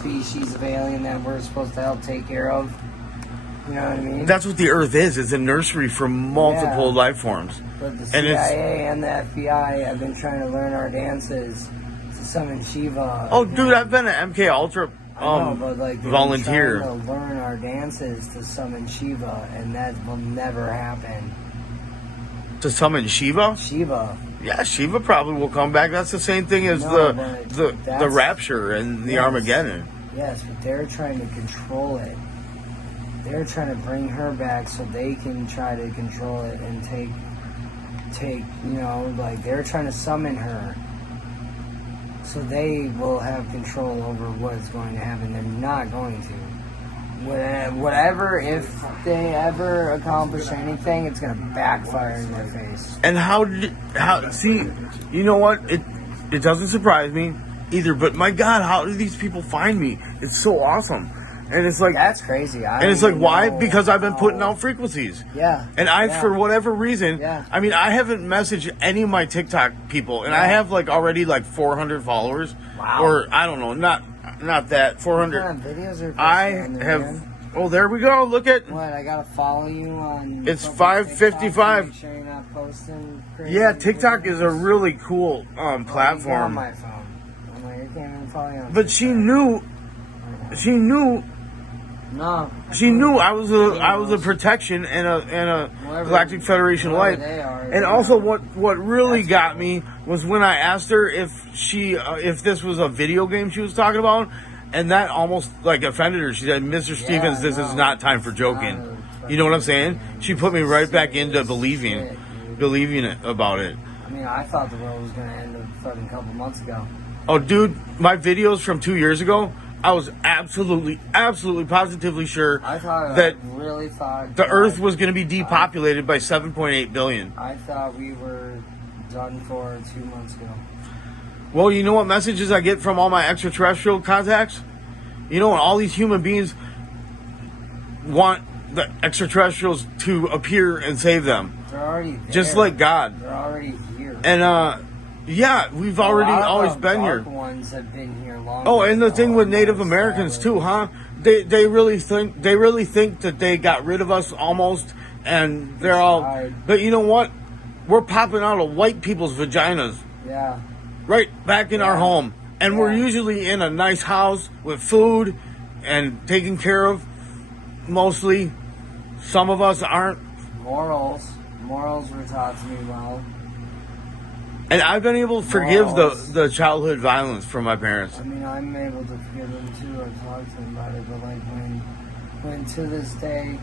species of alien that we're supposed to help take care of. You know what I mean? That's what the Earth is. It's a nursery for multiple life forms. But the CIA and the FBI have been trying to learn our dances to summon Shiva. Oh, dude, I've been an MK Ultra but like volunteer. Trying to learn our dances to summon Shiva, and that will never happen. To summon Shiva? Shiva. Yeah, Shiva probably will come back. That's the same thing as the Rapture and the Armageddon. Yes, but they're trying to control it. They're trying to bring her back so they can try to control it and take, you know, like they're trying to summon her. So they will have control over what is going to happen. They're not going to. Whatever, if they ever accomplish anything, it's going to backfire in their face. And see, you know what? It doesn't surprise me either, but my God, how do these people find me? It's so awesome. And it's like, that's crazy. And it's like, why? Because I've been putting out frequencies. Yeah. And for whatever reason, I mean, I haven't messaged any of my TikTok people, and I have like already like 400 followers. Wow. Or I don't know, not that 400. What kind of videos are I have. Man? Oh, there we go. Look at. What? I gotta follow you on. It's 5:55. Make sure you're not posting crazy. Yeah, TikTok is a really cool platform. On my phone. I'm like, I can't even follow you on but she knew. No. She knew I was a protection and a Galactic Federation light. And also what really got me was when I asked her if this was a video game she was talking about, and that almost like offended her. She said, "Mr. Stevens, this is not time for joking." You know what I'm saying? She put me right back into believing it about it. I mean, I thought the world was gonna end a fucking couple months ago. Oh, dude, my videos from 2 years ago, I was absolutely, positively sure the Earth was going to be depopulated by 7.8 billion. I thought we were done for 2 months ago. Well, you know what messages I get from all my extraterrestrial contacts? You know, when all these human beings want the extraterrestrials to appear and save them. They're already there. Just like God. They're already here. And, yeah, we've already always been here. Ones have been here long. Oh, and the thing with Native Americans too, huh? They really think that they got rid of us almost, and they're all. But you know what? We're popping out of white people's vaginas. Yeah. Right back in our home, and we're usually in a nice house with food and taken care of. Mostly, some of us aren't. Morals were taught to me well. And I've been able to forgive the childhood violence from my parents. I mean, I'm able to forgive them too. I've talked to them about it, but like when to this day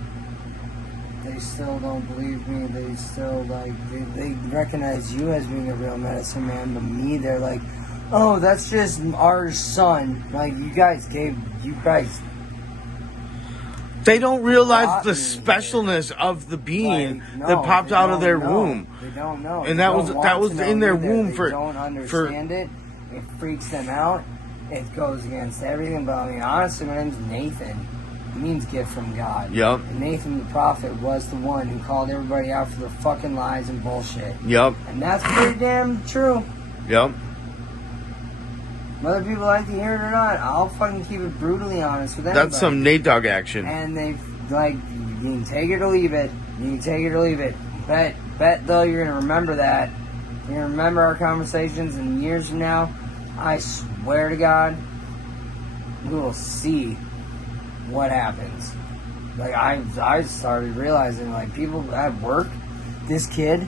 they still don't believe me. They still like they recognize you as being a real medicine man, but me, they're like, oh, that's just our son. Like you guys. They don't realize the specialness of the being that popped out of their womb. They don't know. And that was in their womb for. They don't understand it. It freaks them out. It goes against everything. But I mean, honestly, my name's Nathan. It means gift from God. Yep. And Nathan the prophet was the one who called everybody out for their fucking lies and bullshit. Yep. And that's pretty damn true. Yep. Whether people like to hear it or not, I'll fucking keep it brutally honest with everybody. That's some Natedoggg action. And they've, like, you can take it or leave it. You can take it or leave it. Bet though, you're going to remember that. You're going to remember our conversations, and years from now, I swear to God, we will see what happens. Like, I started realizing, like, people at work, this kid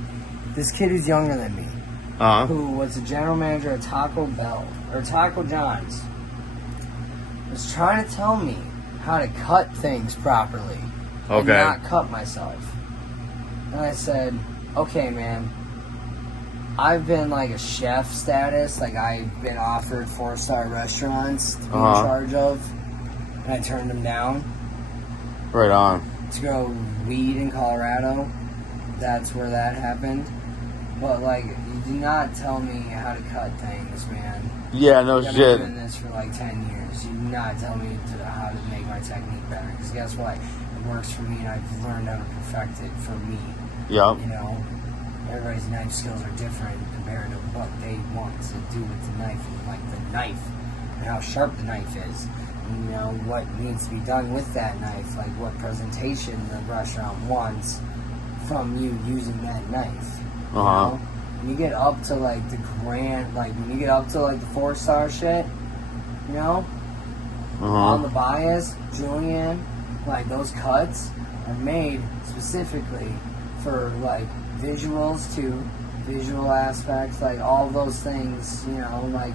who's younger than me, who was the general manager at Taco Bell, or Taco John's, was trying to tell me how to cut things properly. And not cut myself. And I said, okay, man, I've been like a chef status, like I've been offered 4-star restaurants to be in charge of, and I turned them down. Right on. To go weed in Colorado, that's where that happened. But like, you do not tell me how to cut things, man. Yeah, no shit. I've been doing this for like 10 years. You do not tell me how to make my technique better. Because guess what? It works for me, and I've learned how to perfect it for me. Yep. You know, everybody's knife skills are different compared to what they want to do with the knife. And like the knife and how sharp the knife is. And, you know, what needs to be done with that knife, like what presentation the restaurant wants from you using that knife. You know? When you get up to like the grand, like when you get up to like the 4-star shit, you know, on the bias, Julian, like those cuts are made specifically for like visuals too, visual aspects, like all those things, you know, like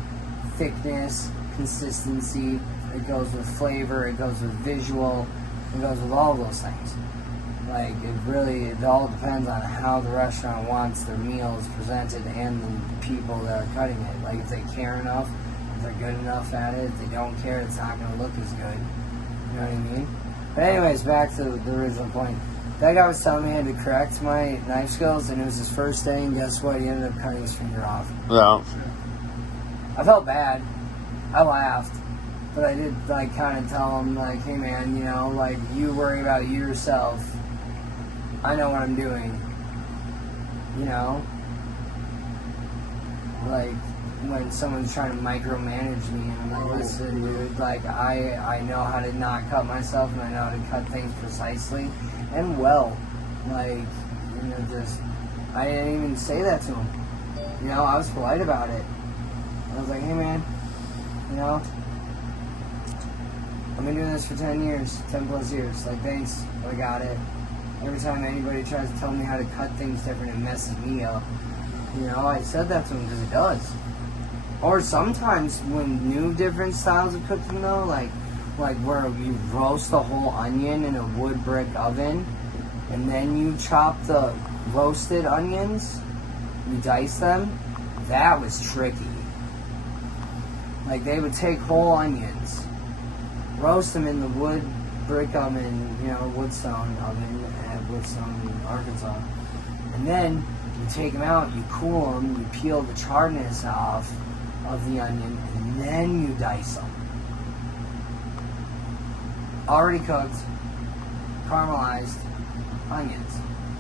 thickness, consistency, it goes with flavor, it goes with visual, it goes with all those things. Like, it all depends on how the restaurant wants their meals presented and the people that are cutting it. Like, if they care enough, if they're good enough at it, if they don't care, it's not going to look as good. You know what I mean? But anyways, back to the original point. That guy was telling me I had to correct my knife skills, and it was his first day, and guess what? He ended up cutting his finger off. Yeah. I felt bad. I laughed. But I did, like, kind of tell him, like, hey, man, you know, like, you worry about yourself. I know what I'm doing, you know, like when someone's trying to micromanage me and I'm like, listen dude, like I know how to not cut myself and I know how to cut things precisely and well, like, you know, just, I didn't even say that to him, you know, I was polite about it. I was like, hey man, you know, I've been doing this for 10 years, 10 plus years, like thanks, I got it. Every time anybody tries to tell me how to cut things different, it messes me up. You know, I said that to them because it does. Or sometimes when new different styles of cooking though, like where you roast the whole onion in a wood brick oven, and then you chop the roasted onions, you dice them, that was tricky. Like they would take whole onions, roast them in the wood brick oven, you know, Woodstone oven at Woodstone, Arkansas. And then you take them out, you cool them, you peel the charredness off of the onion, and then you dice them. Already cooked, caramelized onions,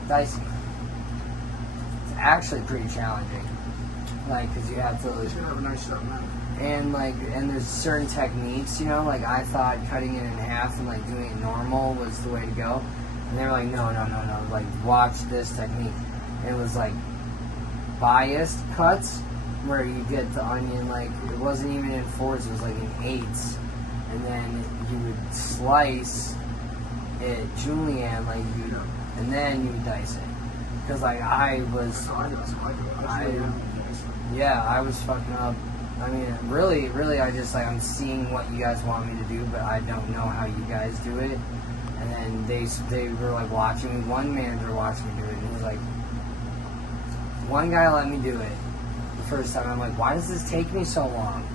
dicing them. It's actually pretty challenging, like, because you have to. You should have a nice shot, man. And there's certain techniques, you know, like I thought cutting it in half and like doing it normal was the way to go. And they were like, no, like watch this technique. And it was like biased cuts where you get the onion, like it wasn't even in 4s, it was like in 8s. And then you would slice it julienne, like you, and then you would dice it. Because like I was fucking up. I mean, really, I just, like, I'm seeing what you guys want me to do, but I don't know how you guys do it. And then they were, like, watching me. One manager watched me do it, and he was like, one guy let me do it the first time. I'm like, why does this take me so long?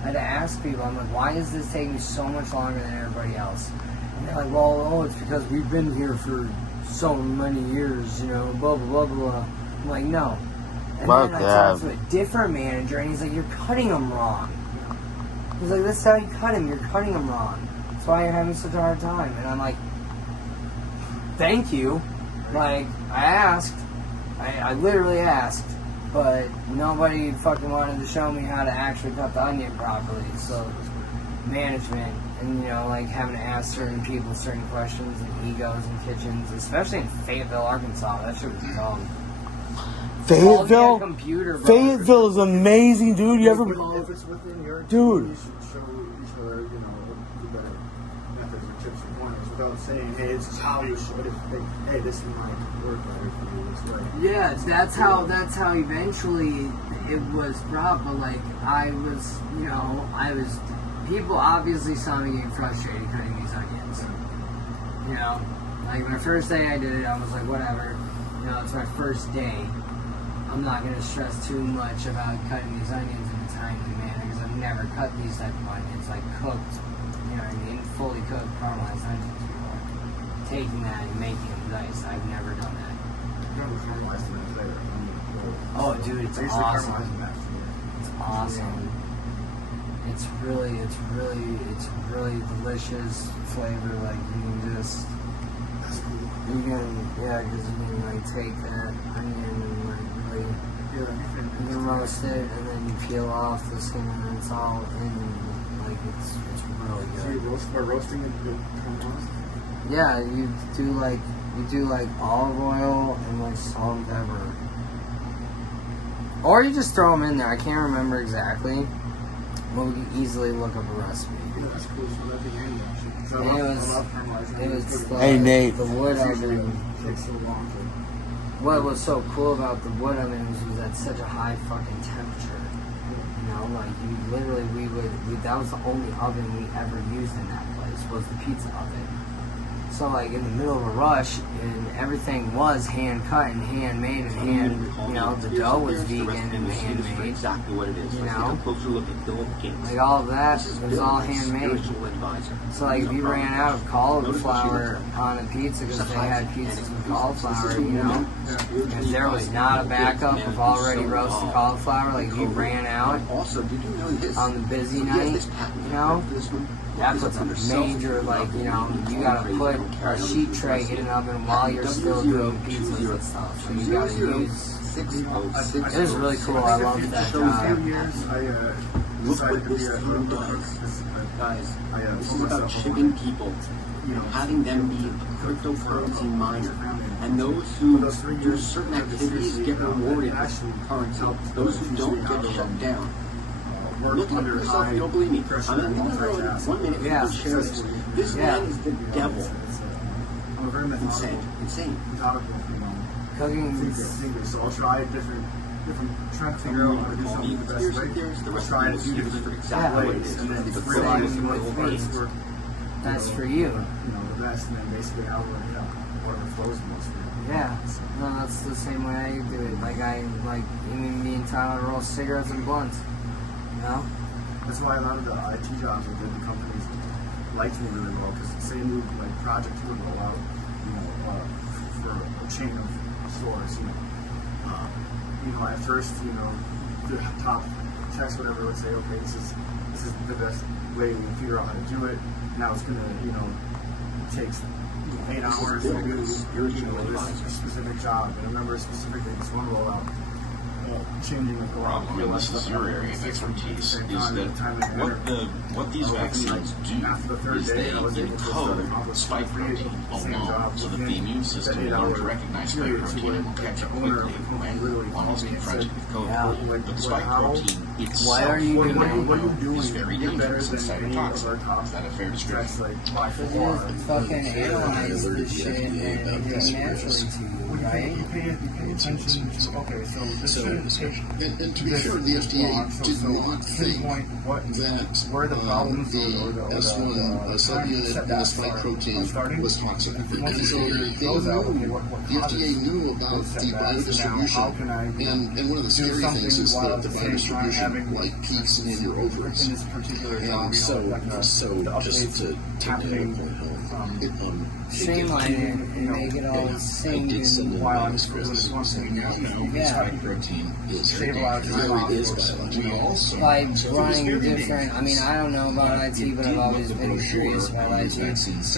I had to ask people, I'm like, why does this take me so much longer than everybody else? And they're like, well, it's because we've been here for so many years, you know, blah, blah, blah, blah. I'm like, no. And then I talked to a different manager, and he's like, you're cutting him wrong. He's like, that's how you cut him. You're cutting him wrong. That's why you're having such a hard time. And I'm like, thank you. Like, I asked. I literally asked. But nobody fucking wanted to show me how to actually cut the onion properly. So, management, and, you know, like, having to ask certain people certain questions and egos in kitchens, especially in Fayetteville, Arkansas. That shit was dumb. Fayetteville? Computer, bro. Fayetteville is amazing, dude. You ever... If it's within your dude. You should show each other, you know, the better methods or tips or pointers without saying, hey, this is how you should. Hey, this might work better for you this way. Yeah, that's how eventually it was brought. But like I was, you know, people obviously saw me getting frustrated cutting these onions. You know, like my first day I did it, I was like, whatever. You know, it's my first day. I'm not going to stress too much about cutting these onions in a timely manner because I've never cut these type of onions, like cooked, you know what I mean, fully cooked caramelized onions before. Taking that and making them diced, I've never done that. Oh, dude, it's awesome. It's awesome. It's really delicious flavor. Like you can just, because you can like take that onion and like really, you can roast it and then you peel off the skin and it's all in like it's really So you good. we're roasting it with compost? Yeah, you do like olive oil and like salt and pepper, or you just throw them in there. I can't remember exactly, but we can easily look up a recipe. Yeah, that's cool. So that'd be handy actually. So And I love caramelizing. it was the, Hey, Nate. the wood Usually oven. it takes so long to. What was so cool about the wood oven was at such a high fucking temperature. You know, like you literally, that was the only oven we ever used in that place, was the pizza oven. So like in the middle of a rush, and everything was hand cut and handmade and the dough was vegan and handmade. Exactly what it is. You Let's know? take a closer look at Bill Gates. Like all of that This is was Bill, all his handmade. spiritual advisor. So like if you ran out of cauliflower on a pizza because they had pizzas with cauliflower, you know, if there was not a backup of already roasted cauliflower, like if you ran out Also, did you know this? on the busy night, you know, that puts a major, like, you know, you gotta put a sheet tray in an oven while you're still doing pizzas and stuff. So you gotta use. It was really cool. I loved that For a job. few years, I Look decided what to be this a team does. Guys, I this told is about myself, chipping people, you know, having them be a cryptocurrency miner. And those who do certain activities get rewarded with currency. Those who don't get shut down. Look it up yourself if you don't believe me. I'm going to 1 minute Yeah. to share this. This Yeah. man is the devil. I'm a very Insane. Insane. methodical, Cooking. thinker. So I'll try different trying to figure out how to do something the best way. I'll try it a few different ways, and then realize what works for That's for you. the best, and then basically whatever flows the most for you. Yeah. No, that's the same way I do it. Like me and Tyler roll cigarettes and blunts. You know? That's why a lot of the IT jobs within the companies liked me really well, because say new project would roll out, for a chain of stores, at first, the top checks, whatever, would say, okay, this is the best way we can figure out how to do it. Now it's gonna, it takes 8 hours to do, this specific job. And I remember specifically this one rollout, changing the problem, and this is your area of expertise, is that what these vaccines do is they encode spike protein alone so that the immune system will learn to recognize spike protein and will catch up quickly when one is confronted with COVID. But the spike protein itself What are you doing? is very dangerous and cytotoxic. Is that a fair description? Just fucking analyze this shit and do it naturally to you, right? You pay attention to, okay, so this shouldn't take And to be fair, the FDA did not think that where the problems the S1 subunit and the spike protein was toxic. And so the FDA knew about the biodistribution, and one of the scary things is that the biodistribution peaks in your ovaries. in this particular job, And so just to take Streamline it and make it all synced did send and in while a I'm still manuscript doing one thing, Yeah. spike protein is Stabilize your really is body. biological. like running different. I mean, I don't know about IT, but I've always been curious about IT.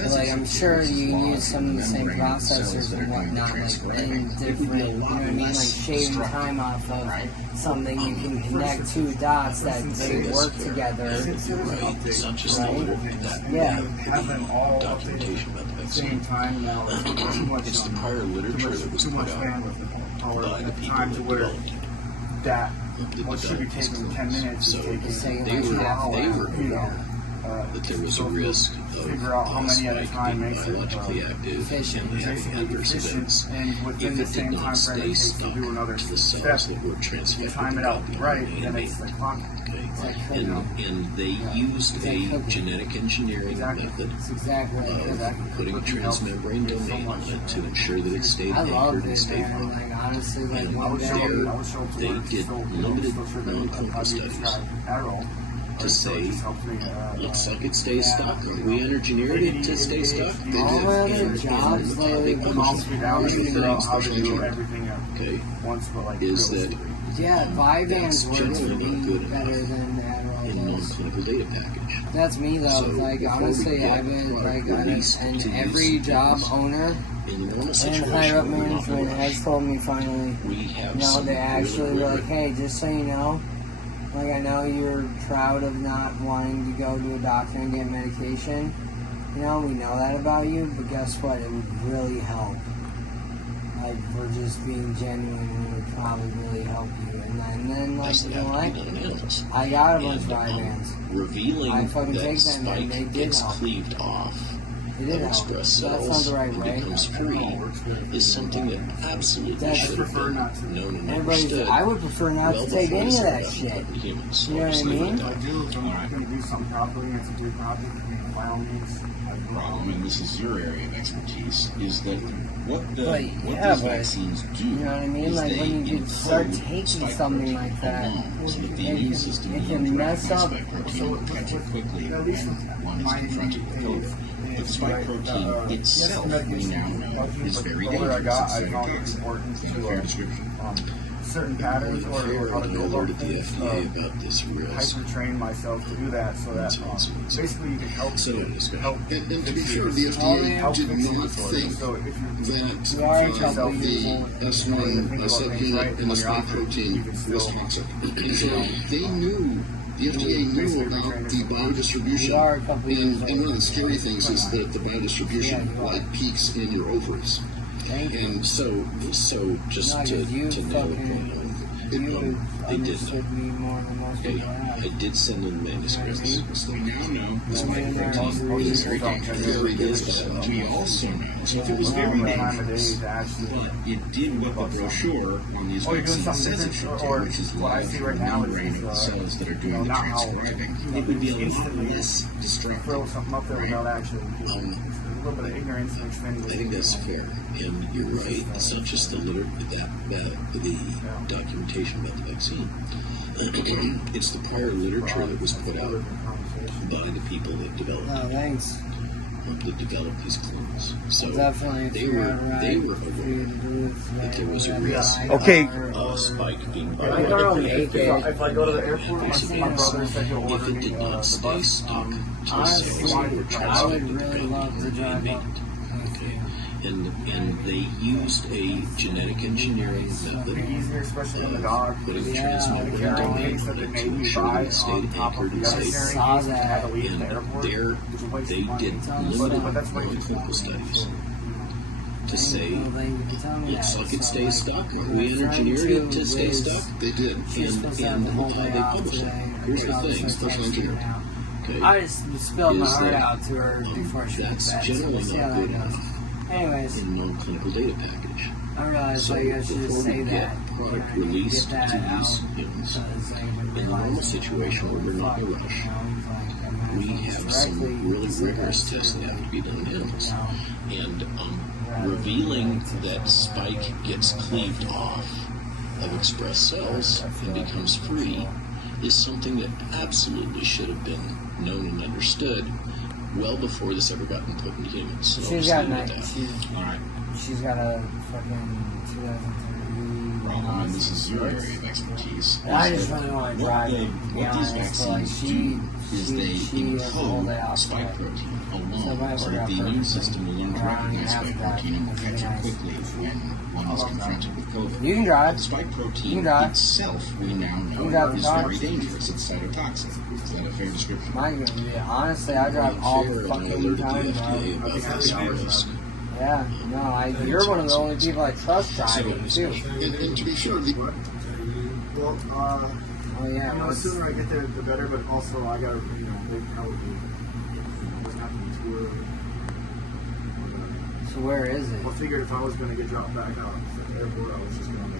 But like, I'm sure you can use some of the same processors and whatnot, like in different, you know what I mean, like shaving time off of something. You can connect two dots that they work together. It's not just Right? that Yeah. have them all documentation about the at the same vaccine. time now. Too much, It's the prior literature that was too put much out bandwidth power by the at the people time that to where developed that the what should be taking vaccines. 10 minutes So is taking It's taking they like were 2 hours. that there was a risk of figure out how many at a spike time being makes it biologically active efficient. and having adverse events and within if the it same did time not frame stay it takes to stuck do another to the step. cells that were You transfected time it without out being right, animated. then it's the clock. Okay. And they used a genetic engineering Exactly. method That's exactly what it is. of putting a transmembrane domain on it to ensure that it stayed I love anchored and it, stayed man. put. Like, honestly, like, And one day. they did limited non-clinical studies to say, looks like it stays stuck. We engineered it to stay stuck. They All did. my other And jobs, they like, published it. Here's the thing, special engineering, everything okay, is that Yeah, Vyvanse works for generally not me good better enough than in Adderall does. non-clinical data package. That's me though. So Like before honestly, we get I've been like, product released and to every use job things owner in the normal and situation, higher up we're not management rushed. has told me finally. We have No, some they actually really were like, good hey, just so you know, Like, I know you're proud of not wanting to go to a doctor and get medication. You know, we know that about you, but guess what? It would really help. Like, we're just being genuine, and it would probably really help you. And then like, you know what? I got a bunch of IBANs. Revealing I fucking that take them, and they spike did gets help. cleaved off It did of help. express That's not cells the right and way. becomes free is something that absolutely That's- should have been known and Everybody's, understood. I would prefer not well to take before any this of that ever shit. happened in humans. You know what I Just leave it mean? at I that. do, if I'm going to do something properly and it's a good project, I mean, by all means, Problem, and this is your area of expertise, is that what yeah, these but, vaccines do, you know what I mean? is Like, they when you start encode taking spike something protein like that, alone, so that the it immune can- system it will can learn to mess recognize up. spike protein and catch it quickly when one is confronted with COVID. The spike protein itself, we now know, is very dangerous. It's cytotoxic. Is that a fair description? certain patterns or how to I go alerted the about FDA about this risk. hyper train myself to do that so that basically you can help So it's good. help And to be fair, the FDA did not think so if you that You are a the couple years old. S1 subunit and the spike protein was toxic. And so they knew, the FDA knew about the biodistribution. You are a couple years And one of old. the scary things is that the biodistribution like peaks in your ovaries. Thank you. And So just No, to you nail the fucking- point, You they did understood me more than most okay, people have. I did send in manuscripts. So we now know the Yeah, spike yeah, protein yeah. is very dangerous. Very good. We also know, so if it was very time of day dangerous, to actually but it did what the brochure on these Oh, you're doing vaccines something says it different, should or do, which is what I live see from right the now is membrane of the cells that are doing the not how- transcribing. It would be a lot instantly less throw destructive. something up there without actually a Um, little bit of ignorance mixed in I with think that's fair, and you're right. It's not just the the documentation about the vaccine. It's the prior literature that was put out by the people that developed No, thanks. these clones. So Definitely they figure were out right they were aware food, that there was a right, risk right, Okay. of spike being I don't hate it. If I go to the airport, my brother said he'll order if it me did not the stay bus. stuck to a Honestly, cell or I would translated really love to drive up. Okay, and they used a genetic engineering It'd method be easier, especially when the dog. putting Yeah, transmembrane The carrying case that domain they to made me ensure buy that it stayed on top anchored of and the other safe. carrying Saw case that had to that. leave the And airport. there, Which is a waste they of money. did It's on limited but that's what you clinical studies to say Looks looks like it stays stuck. We engineered it to stay stuck. They did. And how they published it. Here's the thing, special engineered. Okay, I just spilled my Is heart that- out to her before she that's went to bed. generally We'll see how not that good goes. enough Anyways, in non-clinical data package. I realized So like I should just before say we that. get product released get that to out. these humans, Because, like, we in the realized, normal situation where we're not in a rush, we have some really rigorous tests that have to be done in animals. And revealing that spike gets cleaved off of expressed cells and becomes free is something that absolutely should have been known and understood well before this ever got put into humans. So She's I'll got just leave it at nice. that. Alright, She's got a fucking 2003. problem, and this is your area of expertise. I is just that really want to drive it. what these vaccines do is they encode spike protein alone, so that the immune system will learn to recognize spike protein and will catch it quickly when one is confronted with COVID. You can drive. The spike You protein can drive. itself, we now You can know, drive the is car. very dangerous. It's cytotoxic. Is that a fair description? Mine gonna be honestly, I drive all the And I fucking alerted the time. FDA Bro. about this risk. Yeah, no, you're one of the only people I trust driving too. And to be fair, the, Well, Oh yeah, you know, the what's- sooner I get there, the better. But also, I gotta, they probably doesn't have to be too early. so where is it? Well, I figured if I was gonna get dropped back out at the airport, I was just gonna,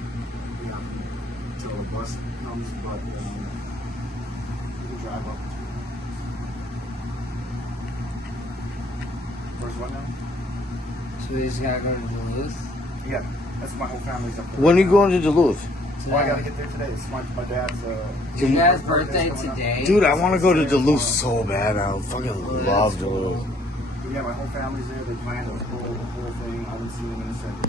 until the bus comes. But you can drive up. Where's what now? So we just gotta go to Duluth. Yeah, that's my whole family's up there. When are you going to Duluth? Well, I gotta get there today. It's my dad's. Your dad's birthday today. Dude, I want to go to Duluth so bad. I fucking love Duluth. Yeah, my whole family's there. They planned the whole thing. I haven't seen them in a second.